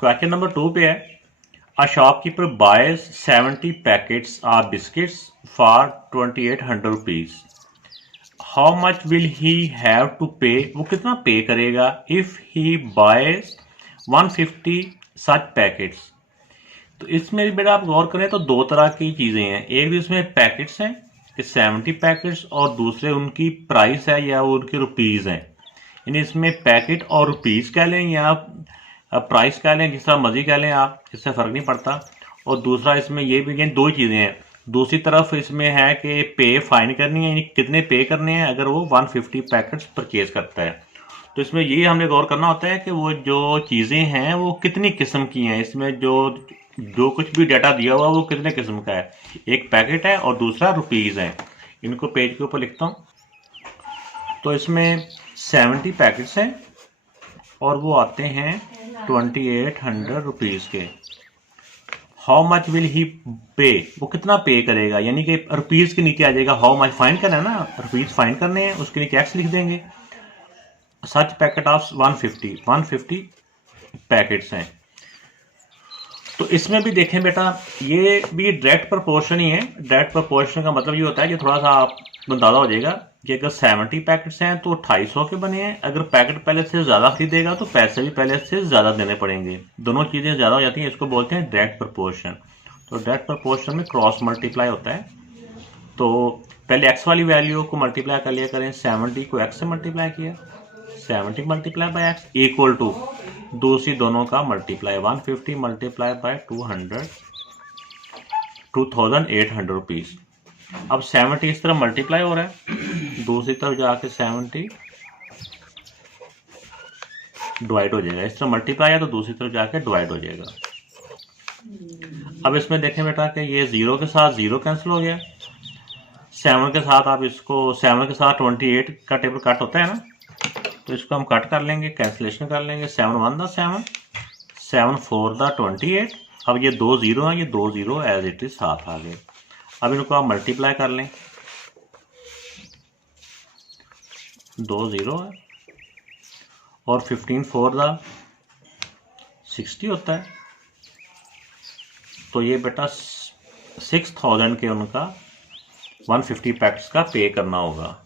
Question number 2 पे है, a shopkeeper buys 70 packets of biscuits for 2800 rupees. How much will he have to pay, वो कितना pay करेगा if he buys 150 such packets. तो इसमें भी बेटा आप गौर करें तो दो तरह की चीज़ें हैं, एक भी इसमें पैकेट्स हैं कि 70 पैकेट्स और दूसरे उनकी प्राइस है या वो उनकी रुपीज़ हैं। यानी इसमें पैकेट और रुपीज़ कह लें या प्राइस कह लें, जिस तरह मर्जी कह लें आप, इससे फ़र्क नहीं पड़ता। और दूसरा इसमें ये भी यानी दो चीज़ें हैं। दूसरी तरफ इसमें है कि पे फाइन करनी है, यानी कितने पे करने हैं अगर वो 150 पैकेट्स परचेज करता है। तो इसमें ये हमने गौर करना होता है कि वो जो चीज़ें हैं वो कितनी किस्म की हैं, इसमें जो कुछ भी डाटा दिया हुआ वो कितने किस्म का है। एक पैकेट है और दूसरा रुपीज़ है। इनको पेज के ऊपर लिखता हूँ। तो इसमें 70 पैकेट्स हैं और वो आते हैं 2800 रुपीज़ के। हाउ मच विल ही पे, वो कितना पे करेगा, यानी कि रुपीज़ के नीचे आ जाएगा हाउ मच, फाइन करना है ना, रुपीज़ फाइन करने हैं, उसके नीचे एक्स लिख देंगे। सच पैकेट ऑफ 150 पैकेट्स हैं। तो इसमें भी देखें बेटा, ये भी डायरेक्ट प्रोपोर्शन ही है। डायरेक्ट प्रोपोर्शन का मतलब ये होता है कि थोड़ा सा आप अंदाजा हो जाएगा कि अगर 70 पैकेट्स हैं तो 250 के बने हैं। अगर पैकेट पहले से ज़्यादा खरीदेगा तो पैसे भी पहले से ज़्यादा देने पड़ेंगे। दोनों चीज़ें ज़्यादा हो जाती हैं, इसको बोलते हैं डायरेक्ट प्रोपोर्शन। तो डायरेक्ट प्रोपोर्शन में क्रॉस मल्टीप्लाई होता है। तो पहले एक्स वाली वैल्यू को मल्टीप्लाई कर लिया करें, 70 को एक्स से मल्टीप्लाई किया, 70 multiply by X equal to दूसरी दोनों का मल्टीप्लाई, 150 मल्टीप्लाई बाय 2800 रुपीज़। अब 70 इस तरफ मल्टीप्लाई हो रहा है, दूसरी तरफ जाके 70 डिवाइड हो जाएगा। इस तरफ मल्टीप्लाई है तो दूसरी तरफ जाके डिवाइड हो जाएगा। अब इसमें देखें बेटा कि ये 0 के साथ 0 कैंसिल हो गया, 7 के साथ आप इसको 7 के साथ 28 का टेबल कट होता है ना, तो इसको हम कट कर लेंगे, कैंसिलेशन कर लेंगे। 7 1 दा 7, 7 4 दा 28। अब ये 2 0 हैं, ये 2 0 एज इट इज साथ आ गए। अब इनको आप मल्टीप्लाई कर लें, 2 0 है और 15 4 दा 60 होता है। तो ये बेटा 6000 के उनका 150 पैकेट्स का पे करना होगा।